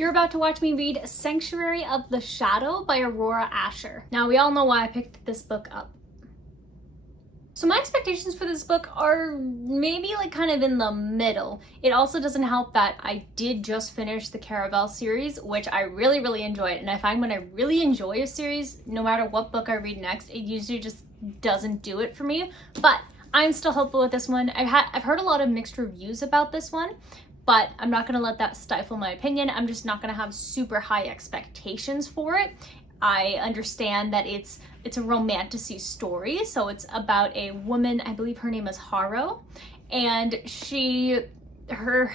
You're about to watch me read Sanctuary of the Shadow by Aurora Asher. Now, we all know why I picked this book up. So my expectations for this book are maybe like kind of in the middle. It also doesn't help that I did just finish the Caravel series, which I really enjoyed. And I find when I really enjoy a series, no matter what book I read next, it usually just doesn't do it for me. But I'm still hopeful with this one. I've heard a lot of mixed reviews about this one, but I'm not gonna let that stifle my opinion. I'm just not gonna have super high expectations for it. I understand that it's a romantasy story, so it's about a woman, I believe her name is Harrow, and her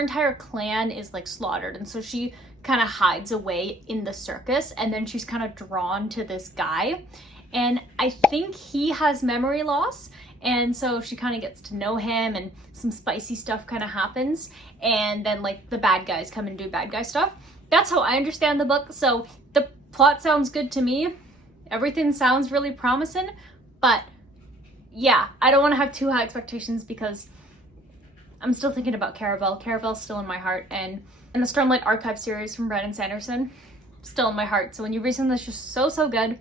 entire clan is like slaughtered, and so she kind of hides away in the circus, and then she's kind of drawn to this guy, and I think he has memory loss, and so she kind of gets to know him, and some spicy stuff kind of happens, and then like the bad guys come and do bad guy stuff. That's how I understand the book, so the plot sounds good to me. Everything sounds really promising, but yeah, I don't want to have too high expectations because I'm still thinking about Caravel. Caravel's still in my heart, and the Stormlight Archive series from Brandon Sanderson, still in my heart. So when you read something that's just so good,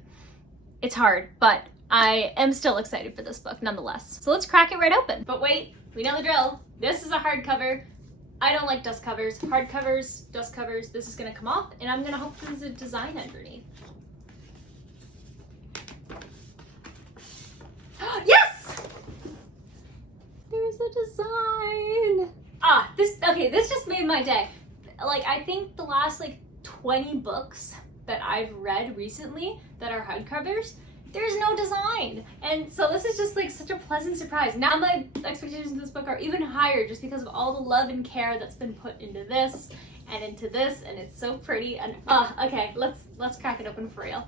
it's hard, but I am still excited for this book nonetheless. So let's crack it right open. But wait, we know the drill. This is a hardcover. I don't like dust covers. Hardcovers, dust covers, this is gonna come off, and I'm gonna hope there's a design underneath. Yes! There's a design. This just made my day. Like, I think the last like 20 books that I've read recently that are hardcovers, there's no design. And so this is just like such a pleasant surprise. Now my expectations of this book are even higher just because of all the love and care that's been put into this, and it's so pretty. And okay, let's crack it open for real.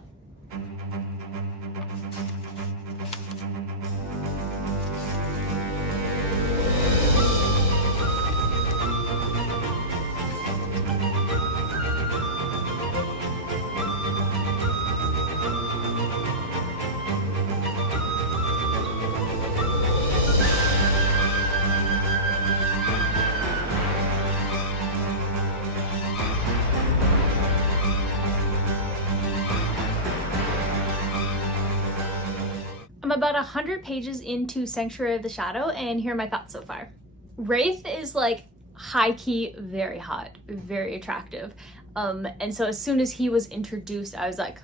I'm about 100 pages into Sanctuary of the Shadow, and here are my thoughts so far. Wraith is like high-key very hot, very attractive. And so as soon as he was introduced, I was like,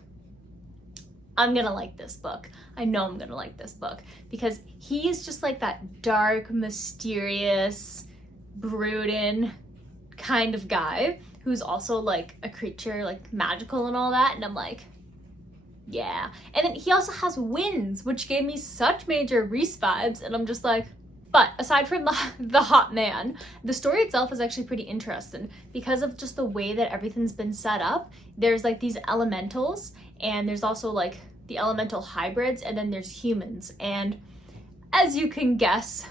I'm gonna like this book. I know I'm gonna like this book because he's just like that dark, mysterious, brooding kind of guy who's also like a creature, like magical and all that. And I'm like, yeah. And then he also has winds, which gave me such major Reese vibes, and I'm just like, but aside from the hot man, the story itself is actually pretty interesting because of just the way that everything's been set up. There's like these elementals, and there's also like the elemental hybrids, and then there's humans. And as you can guess,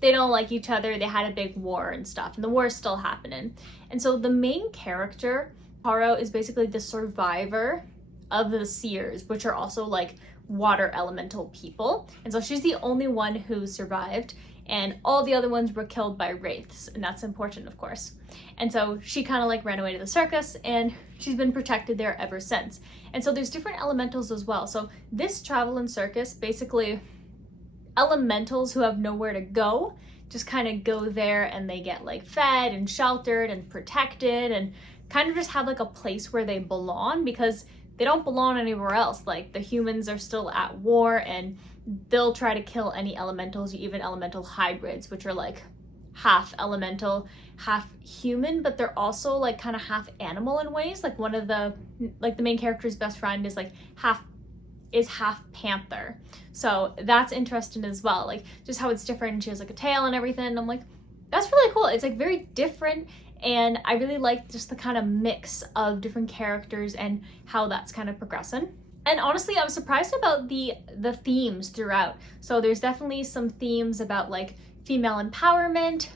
they don't like each other. They had a big war and stuff, and the war is still happening. And so the main character, Harrow, is basically the survivor of the seers, which are also like water elemental people. And so she's the only one who survived, and all the other ones were killed by wraiths, and that's important, of course. And so she kind of like ran away to the circus, and she's been protected there ever since. And so there's different elementals as well. So this traveling circus, basically elementals who have nowhere to go just kind of go there, and they get like fed and sheltered and protected, and kind of just have like a place where they belong because they don't belong anywhere else. Like the humans are still at war, and they'll try to kill any elementals, even elemental hybrids, which are like half elemental, half human, but they're also like kind of half animal in ways. Like one of the main character's best friend is like half panther. So that's interesting as well. Like just how it's different. And she has like a tail and everything. And I'm like, that's really cool. It's like very different. And I really like just the kind of mix of different characters and how that's kind of progressing. And honestly, I was surprised about the themes throughout. So there's definitely some themes about like female empowerment,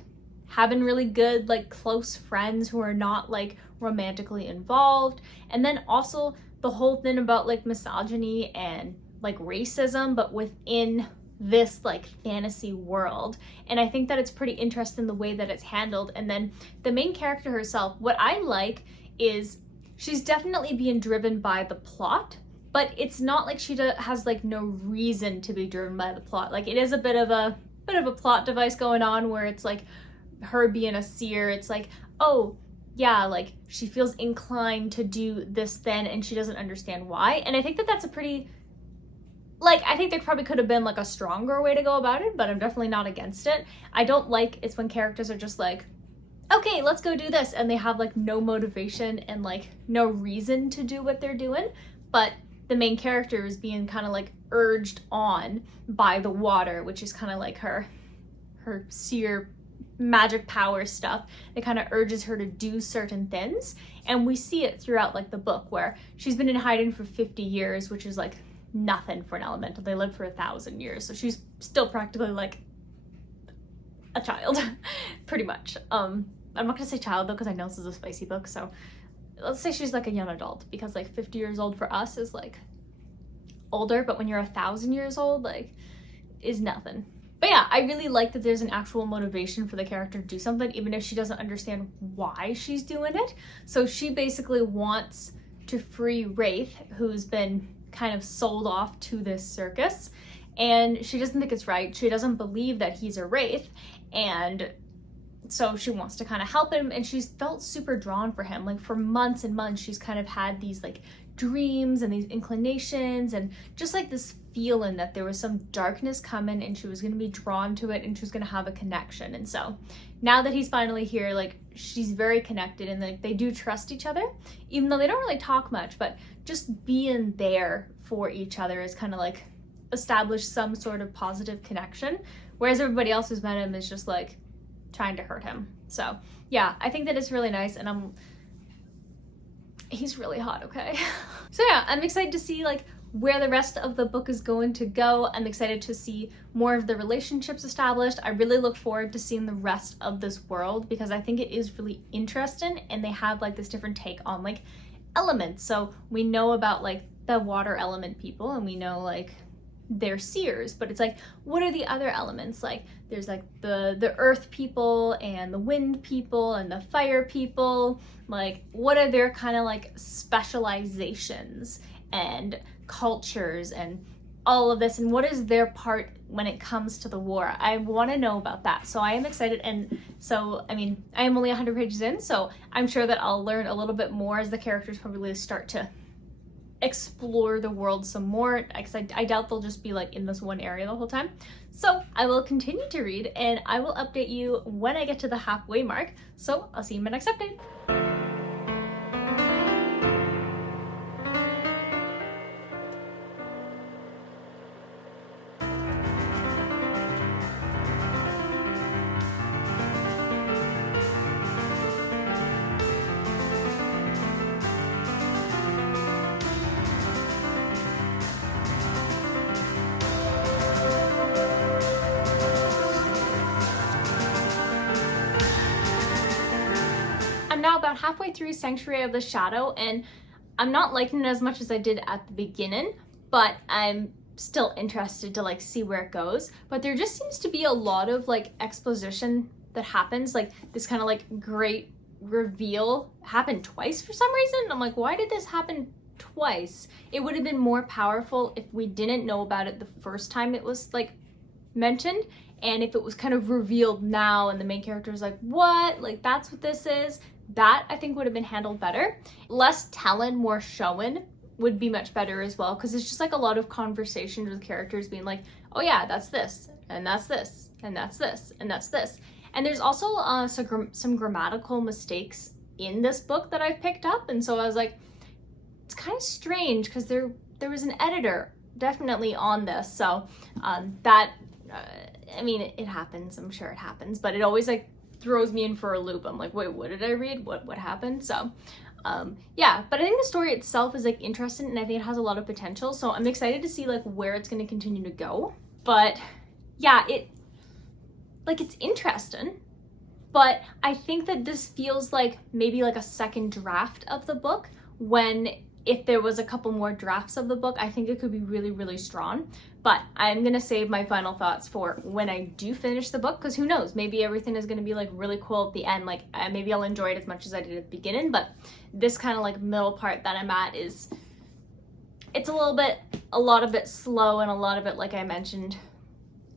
having really good like close friends who are not like romantically involved. And then also the whole thing about like misogyny and like racism, but within this like fantasy world. And I think that it's pretty interesting the way that it's handled. And then the main character herself, what I like is she's definitely being driven by the plot, but it's not like she has like no reason to be driven by the plot. Like it is a bit of a plot device going on where it's like her being a seer. It's like, oh yeah, like she feels inclined to do this then and she doesn't understand why. And I think that that's a pretty, like, I think there probably could have been like a stronger way to go about it, but I'm definitely not against it. I don't like it's when characters are just like, okay, let's go do this, and they have like no motivation and like no reason to do what they're doing. But the main character is being kind of like urged on by the water, which is kind of like her seer magic power stuff that kind of urges her to do certain things. And we see it throughout like the book where she's been in hiding for 50 years, which is like nothing for an elemental. They live for 1,000 years, so she's still practically like a child pretty much. I'm not gonna say child though because I know this is a spicy book, so let's say she's like a young adult, because like 50 years old for us is like older, but when you're 1,000 years old, like, is nothing. But yeah, I really like that there's an actual motivation for the character to do something, even if she doesn't understand why she's doing it. So she basically wants to free Wraith, who's been kind of sold off to this circus, and she doesn't think it's right. She doesn't believe that he's a Wraith, and so she wants to kind of help him, and she's felt super drawn for him. Like for months and months, she's kind of had these like dreams and these inclinations and just like this feeling that there was some darkness coming and she was going to be drawn to it and she was going to have a connection. And so now that he's finally here, like she's very connected, and like they do trust each other, even though they don't really talk much, but just being there for each other is kind of like established some sort of positive connection, whereas everybody else who's met him is just like trying to hurt him. So yeah, I think that it's really nice, and he's really hot, okay? So yeah, I'm excited to see like where the rest of the book is going to go. I'm excited to see more of the relationships established. I really look forward to seeing the rest of this world because I think it is really interesting, and they have like this different take on like elements. So we know about like the water element people, and we know like they're seers, but it's like, what are the other elements? Like there's like the earth people and the wind people and the fire people. Like what are their kind of like specializations and cultures and all of this, and what is their part when it comes to the war? I want to know about that, so I am excited. And so I mean, I am only 100 pages in, so I'm sure that I'll learn a little bit more as the characters probably start to explore the world some more, because I doubt they'll just be like in this one area the whole time. So I will continue to read, and I will update you when I get to the halfway mark. So I'll see you in my next update. I'm now about halfway through Sanctuary of the Shadow, and I'm not liking it as much as I did at the beginning, but I'm still interested to like see where it goes. But there just seems to be a lot of like exposition that happens, like this kind of like great reveal happened twice for some reason. I'm like, why did this happen twice? It would have been more powerful if we didn't know about it the first time it was like mentioned, and if it was kind of revealed now and the main character is like, what? Like that's what this is? That I think would have been handled better. Less telling, more showing would be much better as well, because it's just like a lot of conversations with characters being like, oh yeah, that's this, and that's this, and that's this, and that's this. And there's also some grammatical mistakes in this book that I've picked up, and so I was like, it's kind of strange because there was an editor definitely on this. So that, I mean, it happens, I'm sure it happens, but it always like throws me in for a loop. I'm like, wait, what did I read? What happened? So yeah, but I think the story itself is like interesting, and I think it has a lot of potential. So I'm excited to see like where it's going to continue to go. But yeah, it's interesting, but I think that this feels like maybe like a second draft of the book when if there was a couple more drafts of the book, I think it could be really, really strong. But I'm gonna save my final thoughts for when I do finish the book, because who knows, maybe everything is gonna be like really cool at the end. Like maybe I'll enjoy it as much as I did at the beginning, but this kind of like middle part that I'm at is, it's a lot of it slow, and a lot of it, like I mentioned,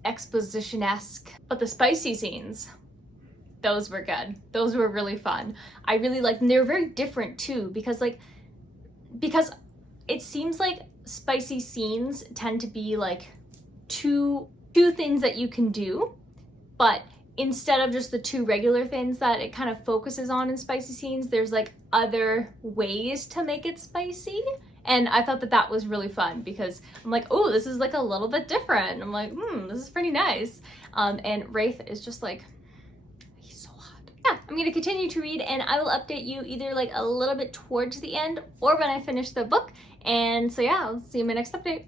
exposition-esque. But the spicy scenes, those were good. Those were really fun. I really liked them. They were very different too, because it seems like spicy scenes tend to be like two things that you can do, but instead of just the two regular things that it kind of focuses on in spicy scenes, there's like other ways to make it spicy. And I thought that that was really fun, because I'm like, oh, this is like a little bit different. I'm like, this is pretty nice. And Wraith is just like, he's so hot. Yeah, I'm gonna continue to read, and I will update you either like a little bit towards the end or when I finish the book. And so yeah, I'll see you in my next update.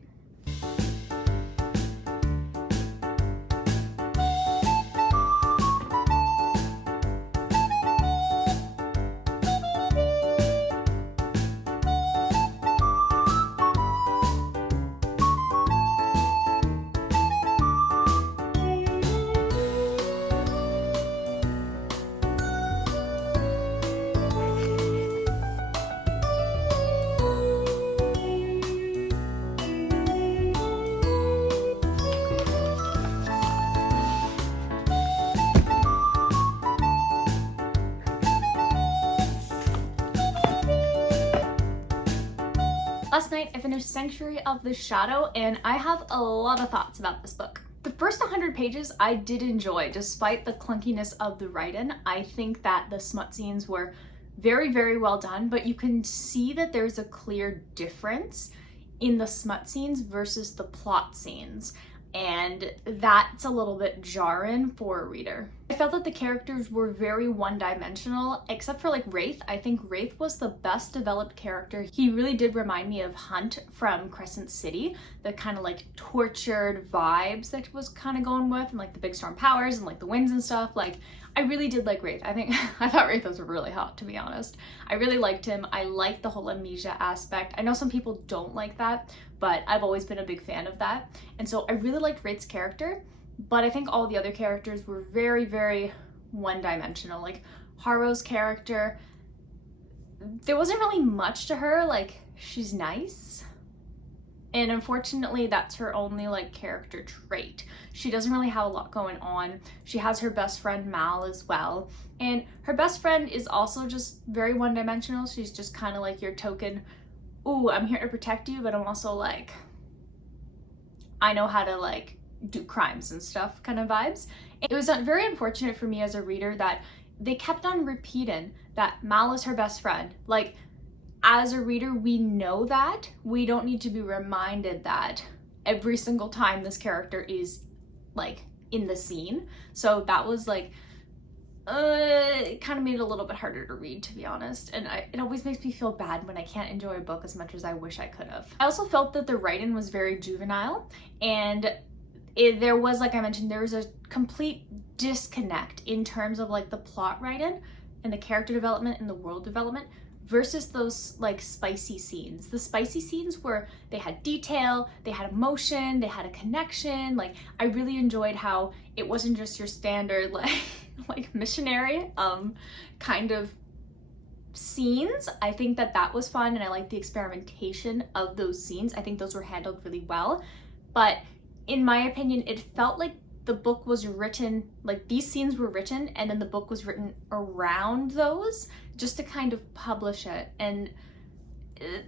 Last night I finished Sanctuary of the Shadow, and I have a lot of thoughts about this book. The first 100 pages I did enjoy, despite the clunkiness of the writing. I think that the smut scenes were very, very well done, but you can see that there's a clear difference in the smut scenes versus the plot scenes, and that's a little bit jarring for a reader. I felt that the characters were very one-dimensional, except for like Wraith. I think Wraith was the best developed character. He really did remind me of Hunt from Crescent City, the kind of like tortured vibes that was kind of going with, and like the big storm powers and like the winds and stuff. Like, I really did like Wraith. I thought Wraith was really hot, to be honest. I really liked him. I liked the whole amnesia aspect. I know some people don't like that, but I've always been a big fan of that. And so I really liked Wraith's character, but I think all the other characters were very, very one-dimensional. Like Harrow's character, there wasn't really much to her. Like, she's nice, and unfortunately that's her only like character trait. She doesn't really have a lot going on. She has her best friend Mal as well, and her best friend is also just very one-dimensional. She's just kind of like your token, ooh, I'm here to protect you, but I'm also like, I know how to like do crimes and stuff kind of vibes. It was very unfortunate for me as a reader that they kept on repeating that Mal is her best friend. Like, as a reader, we know that. We don't need to be reminded that every single time this character is like in the scene. So that was like, it kind of made it a little bit harder to read, to be honest. And it always makes me feel bad when I can't enjoy a book as much as I wish I could have. I also felt that the writing was very juvenile, and there was, like I mentioned, there was a complete disconnect in terms of like the plot writing and the character development and the world development versus those like spicy scenes. The spicy scenes were, they had detail, they had emotion, they had a connection. Like, I really enjoyed how it wasn't just your standard like missionary kind of scenes. I think that that was fun, and I liked the experimentation of those scenes. I think those were handled really well. But in my opinion, it felt like the book was written, like these scenes were written and then the book was written around those just to kind of publish it. And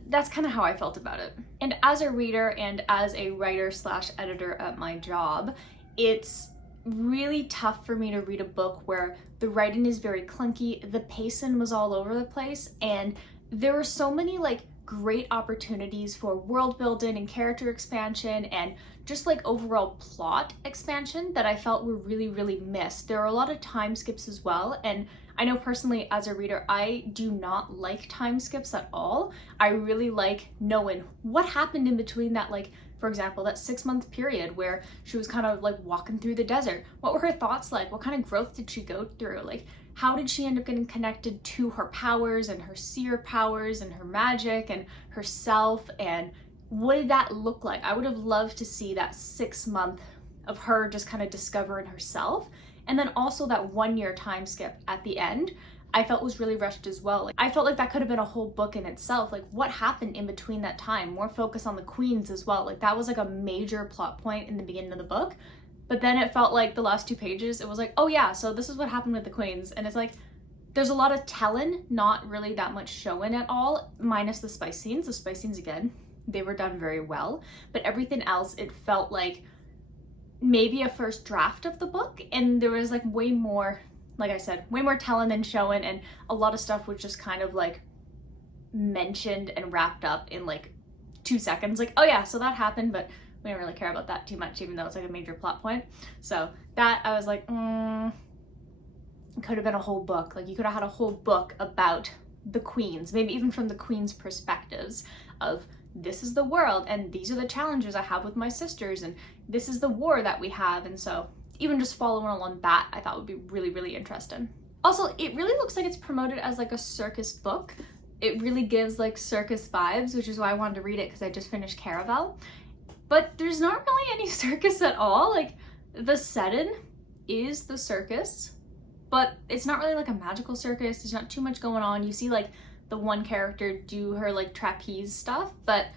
that's kind of how I felt about it. And as a reader and as a writer slash editor at my job, it's really tough for me to read a book where the writing is very clunky, the pacing was all over the place, and there were so many like great opportunities for world building and character expansion and just like overall plot expansion that I felt were really, really missed. There are a lot of time skips as well, and I know personally as a reader, I do not like time skips at all. I really like knowing what happened in between that, like, for example, that 6-month period where she was kind of like walking through the desert. What were her thoughts like? What kind of growth did she go through? Like, how did she end up getting connected to her powers and her seer powers and her magic and herself, and what did that look like? I would have loved to see that 6 month of her just kind of discovering herself, and then also that 1 year time skip at the end I felt was really rushed as well. Like, I felt like that could have been a whole book in itself. Like, what happened in between that time? More focus on the queens as well. Like, that was like a major plot point in the beginning of the book. But then it felt like the last 2 pages, it was like, oh yeah, so this is what happened with the queens. And it's like, there's a lot of telling, not really that much showing at all, minus the spice scenes. The spice scenes, again, they were done very well. But everything else, it felt like maybe a first draft of the book. And there was like way more, like I said, way more telling than showing, and a lot of stuff was just kind of like mentioned and wrapped up in like 2 seconds. Like, oh yeah, so that happened, but we don't really care about that too much, even though it's like a major plot point. So that, I was like, it could have been a whole book. Like, you could have had a whole book about the queens, maybe even from the queens' perspectives of, this is the world, and these are the challenges I have with my sisters, and this is the war that we have. And so even just following along that, I thought would be really, really interesting. Also, it really looks like it's promoted as like a circus book. It really gives like circus vibes, which is why I wanted to read it, because I just finished Caraval. But there's not really any circus at all. Like, the setting is the circus, but it's not really like a magical circus. There's not too much going on. You see like the one character do her like trapeze stuff, but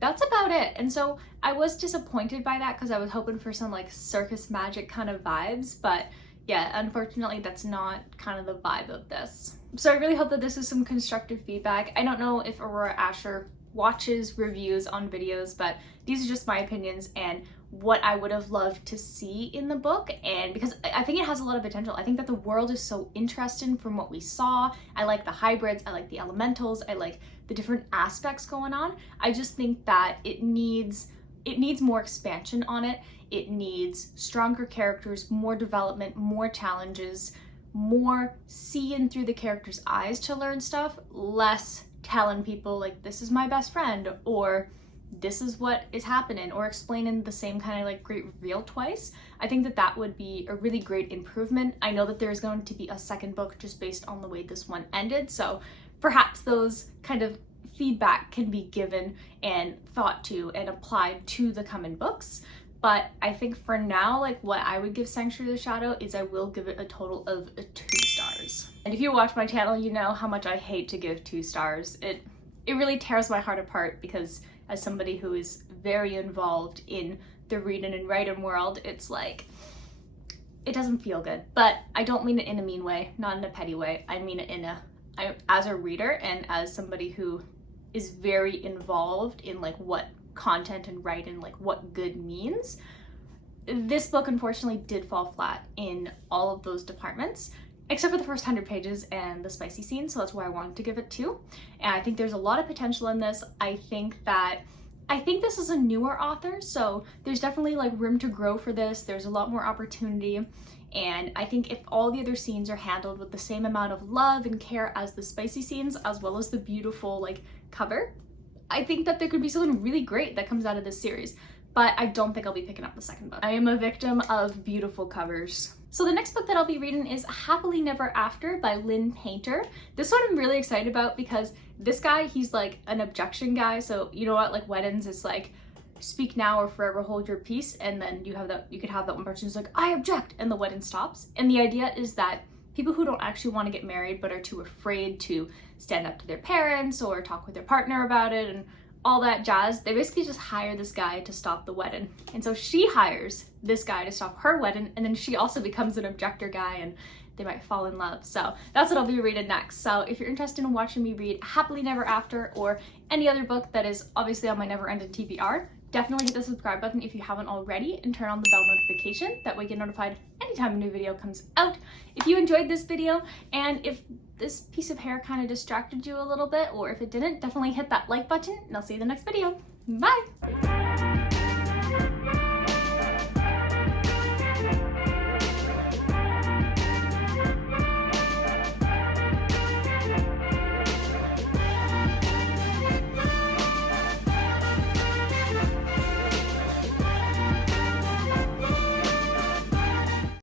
that's about it. And so I was disappointed by that, because I was hoping for some like circus magic kind of vibes, but yeah, unfortunately that's not kind of the vibe of this. So I really hope that this is some constructive feedback. I don't know if Aurora Asher watches reviews on videos, but these are just my opinions and what I would have loved to see in the book. And because I think it has a lot of potential. I think that the world is so interesting from what we saw. I like the hybrids, I like the elementals, I like the different aspects going on. I just think that it needs more expansion on it. It needs stronger characters, more development, more challenges, more seeing through the characters' eyes to learn stuff, less telling people like, this is my best friend, or this is what is happening, or explaining the same kind of like great reveal twice. I think that that would be a really great improvement. I know that there's going to be a second book just based on the way this one ended, so perhaps those kind of feedback can be given and thought to and applied to the coming books. But I think for now, like, what I would give Sanctuary of the Shadow is I will give it a total of 2 stars. And if you watch my channel, you know how much I hate to give 2 stars. It really tears my heart apart, because as somebody who is very involved in the reading and writing world, it's like, it doesn't feel good. But I don't mean it in a mean way, not in a petty way. I mean it as a reader and as somebody who is very involved in like what content and writing, like what good means. This book unfortunately did fall flat in all of those departments, except for the first 100 pages and the spicy scene, so that's why I wanted to give it 2. And I think there's a lot of potential in this. I think this is a newer author, so there's definitely like room to grow for this. There's a lot more opportunity, and I think if all the other scenes are handled with the same amount of love and care as the spicy scenes, as well as the beautiful like cover, I think that there could be something really great that comes out of this series. But I don't think I'll be picking up the second book. I am a victim of beautiful covers. So the next book that I'll be reading is Happily Never After by Lynn Painter. This one I'm really excited about, because this guy, he's like an objection guy. So you know what, like weddings, it's like speak now or forever hold your peace, and then you could have that one person who's like, I object, and the wedding stops. And the idea is that people who don't actually want to get married but are too afraid to stand up to their parents or talk with their partner about it and all that jazz, they basically just hire this guy to stop the wedding. And so she hires this guy to stop her wedding, and then she also becomes an objector guy, and they might fall in love. So that's what I'll be reading next. So if you're interested in watching me read Happily Never After or any other book that is obviously on my never-ending TBR, definitely hit the subscribe button if you haven't already, and turn on the bell notification. That way you get notified anytime a new video comes out. If you enjoyed this video, and if this piece of hair kind of distracted you a little bit, or if it didn't, definitely hit that like button, and I'll see you in the next video. Bye!